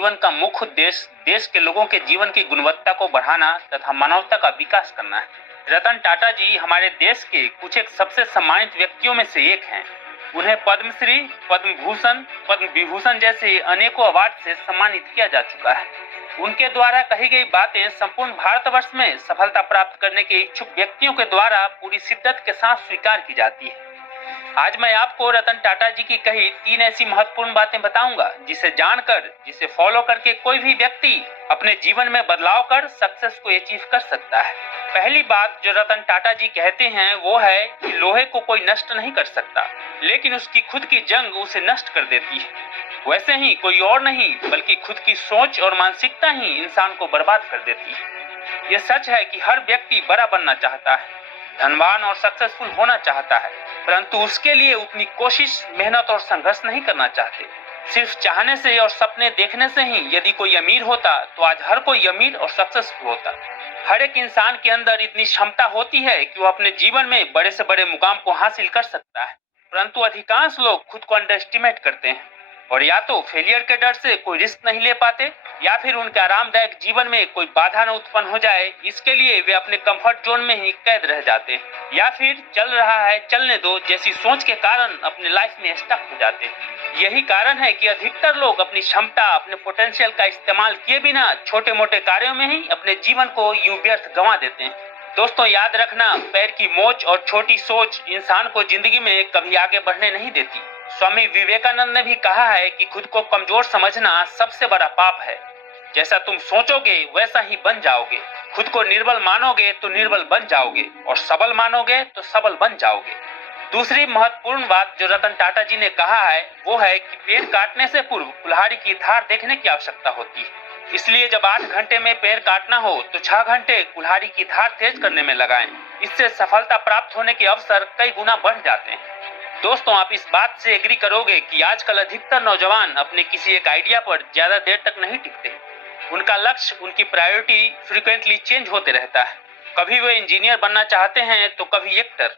जीवन का मुख्य उद्देश्य देश के लोगों के जीवन की गुणवत्ता को बढ़ाना तथा मानवता का विकास करना है। रतन टाटा जी हमारे देश के कुछ एक सबसे सम्मानित व्यक्तियों में से एक हैं। उन्हें पद्मश्री, पद्म भूषण, पद्म विभूषण जैसे अनेकों अवार्ड से सम्मानित किया जा चुका है। उनके द्वारा कही गई बातें संपूर्ण भारतवर्ष में सफलता प्राप्त करने के इच्छुक व्यक्तियों के द्वारा पूरी शिद्दत के साथ स्वीकार की जाती है। आज मैं आपको रतन टाटा जी की कही 3 ऐसी महत्वपूर्ण बातें बताऊंगा जिसे जानकर, जिसे फॉलो करके कोई भी व्यक्ति अपने जीवन में बदलाव कर सक्सेस को अचीव कर सकता है। पहली बात जो रतन टाटा जी कहते हैं वो है कि लोहे को कोई नष्ट नहीं कर सकता, लेकिन उसकी खुद की जंग उसे नष्ट कर देती है। वैसे ही कोई और नहीं बल्कि खुद की सोच और मानसिकता ही इंसान को बर्बाद कर देती है। ये सच है कि हर व्यक्ति बड़ा बनना चाहता है, धनवान और सक्सेसफुल होना चाहता है, परंतु उसके लिए उतनी कोशिश, मेहनत और संघर्ष नहीं करना चाहते। सिर्फ चाहने से और सपने देखने से ही यदि कोई अमीर होता तो आज हर कोई अमीर और सक्सेसफुल होता। हर एक इंसान के अंदर इतनी क्षमता होती है कि वो अपने जीवन में बड़े से बड़े मुकाम को हासिल कर सकता है, परंतु अधिकांश लोग खुद को अंडर एस्टिमेट करते हैं और या तो फेलियर के डर से कोई रिस्क नहीं ले पाते या फिर उनके आरामदायक जीवन में कोई बाधा न उत्पन्न हो जाए, इसके लिए वे अपने कंफर्ट जोन में ही कैद रह जाते हैं, या फिर चल रहा है चलने दो जैसी सोच के कारण अपने लाइफ में स्टक हो जाते हैं। यही कारण है कि अधिकतर लोग अपनी क्षमता, अपने पोटेंशियल का इस्तेमाल किए बिना छोटे मोटे कार्यों में ही अपने जीवन को यूं व्यर्थ गंवा देते हैं। दोस्तों याद रखना, पैर की मोच और छोटी सोच इंसान को जिंदगी में कभी आगे बढ़ने नहीं देती। स्वामी विवेकानंद ने भी कहा है कि खुद को कमजोर समझना सबसे बड़ा पाप है। जैसा तुम सोचोगे वैसा ही बन जाओगे। खुद को निर्बल मानोगे तो निर्बल बन जाओगे और सबल मानोगे तो सबल बन जाओगे। दूसरी महत्वपूर्ण बात जो रतन टाटा जी ने कहा है वो है कि पेड़ काटने से पूर्व कुल्हाड़ी की धार देखने की आवश्यकता होती है। इसलिए जब 8 घंटे में पेड़ काटना हो तो 6 घंटे कुल्हाड़ी की धार तेज करने में लगाएं। इससे सफलता प्राप्त होने के अवसर कई गुना बढ़ जाते हैं। दोस्तों आप इस बात से एग्री करोगे कि आजकल अधिकतर नौजवान अपने किसी एक आइडिया पर ज्यादा देर तक नहीं टिकते। उनका लक्ष्य, उनकी प्रायोरिटी फ्रीक्वेंटली चेंज होते रहता है। कभी वे इंजीनियर बनना चाहते हैं तो कभी एक्टर,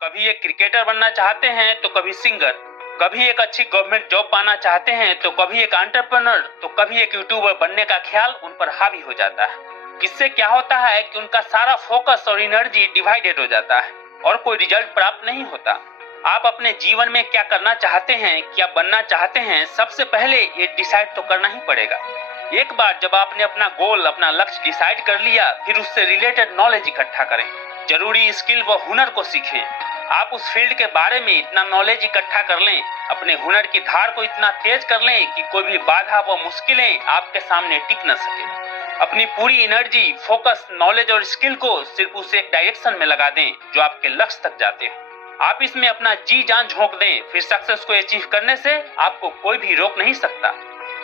कभी एक क्रिकेटर बनना चाहते हैं तो कभी सिंगर, कभी एक अच्छी गवर्नमेंट जॉब पाना चाहते हैं तो कभी एक एंटरप्रेन्योर, तो कभी एक यूट्यूबर बनने का ख्याल उन पर हावी हो जाता है। इससे क्या होता है कि उनका सारा फोकस और एनर्जी डिवाइडेड हो जाता है और कोई रिजल्ट प्राप्त नहीं होता। आप अपने जीवन में क्या करना चाहते हैं, क्या बनना चाहते हैं, सबसे पहले ये डिसाइड तो करना ही पड़ेगा। एक बार जब आपने अपना गोल, अपना लक्ष्य डिसाइड कर लिया, फिर उससे रिलेटेड नॉलेज इकट्ठा करें, जरूरी स्किल व हुनर को सीखें। आप उस फील्ड के बारे में इतना नॉलेज इकट्ठा कर लें, अपने हुनर की धार को इतना तेज कर लें कि कोई भी बाधा व मुश्किलें आपके सामने टिक न सके। अपनी पूरी एनर्जी, फोकस, नॉलेज और स्किल को सिर्फ उस एक डायरेक्शन में लगा दें जो आपके लक्ष्य तक जाते हैं। आप इसमें अपना जी जान झोंक दें, फिर सक्सेस को अचीव करने से आपको कोई भी रोक नहीं सकता।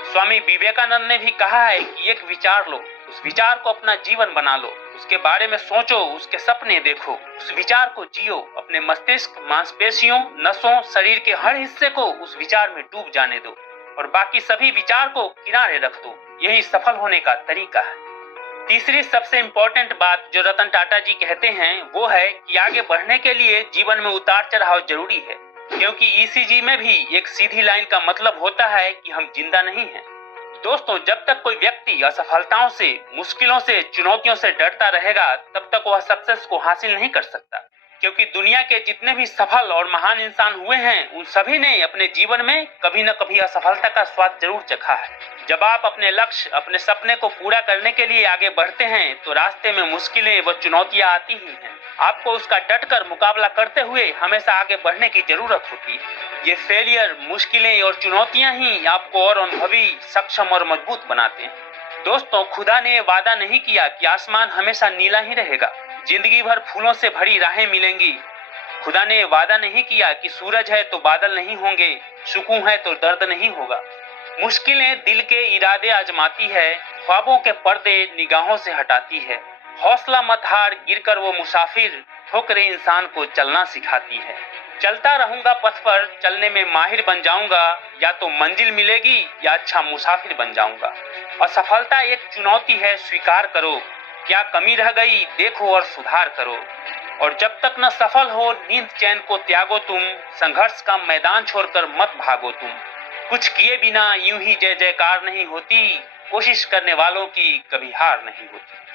स्वामी विवेकानंद ने भी कहा है कि एक विचार लो, उस विचार को अपना जीवन बना लो, उसके बारे में सोचो, उसके सपने देखो, उस विचार को जियो। अपने मस्तिष्क, मांसपेशियों, नसों, शरीर के हर हिस्से को उस विचार में डूब जाने दो और बाकी सभी विचार को किनारे रख दो। यही सफल होने का तरीका है। तीसरी सबसे इम्पोर्टेंट बात जो रतन टाटा जी कहते हैं वो है कि आगे बढ़ने के लिए जीवन में उतार चढ़ाव जरूरी है, क्योंकि ईसीजी में भी एक सीधी लाइन का मतलब होता है कि हम जिंदा नहीं हैं। दोस्तों जब तक कोई व्यक्ति असफलताओं से, मुश्किलों से, चुनौतियों से डरता रहेगा तब तक वह सक्सेस को हासिल नहीं कर सकता, क्योंकि दुनिया के जितने भी सफल और महान इंसान हुए हैं उन सभी ने अपने जीवन में कभी न कभी असफलता का स्वाद जरूर चखा है। जब आप अपने लक्ष्य, अपने सपने को पूरा करने के लिए आगे बढ़ते हैं तो रास्ते में मुश्किलें व चुनौतियां आती ही हैं। आपको उसका डटकर मुकाबला करते हुए हमेशा आगे बढ़ने की जरूरत होती है। ये फेलियर, मुश्किलें और चुनौतियां ही आपको और अनुभवी, सक्षम और मजबूत बनाते हैं। दोस्तों खुदा ने वादा नहीं किया कि आसमान हमेशा नीला ही रहेगा, जिंदगी भर फूलों से भरी राहें मिलेंगी। खुदा ने वादा नहीं किया कि सूरज है तो बादल नहीं होंगे, सुकून है तो दर्द नहीं होगा। मुश्किलें दिल के इरादे आजमाती है, ख्वाबों के पर्दे निगाहों से हटाती है। हौसला मत हार, गिरकर वो मुसाफिर, ठोकरें इंसान को चलना सिखाती है। चलता रहूंगा पथ पर, चलने में माहिर बन जाऊंगा, या तो मंजिल मिलेगी या अच्छा मुसाफिर बन जाऊंगा। असफलता एक चुनौती है, स्वीकार करो, क्या कमी रह गई देखो और सुधार करो। और जब तक न सफल हो नींद चैन को त्यागो तुम, संघर्ष का मैदान छोड़कर मत भागो तुम। कुछ किए बिना यूं ही जय जयकार नहीं होती, कोशिश करने वालों की कभी हार नहीं होती।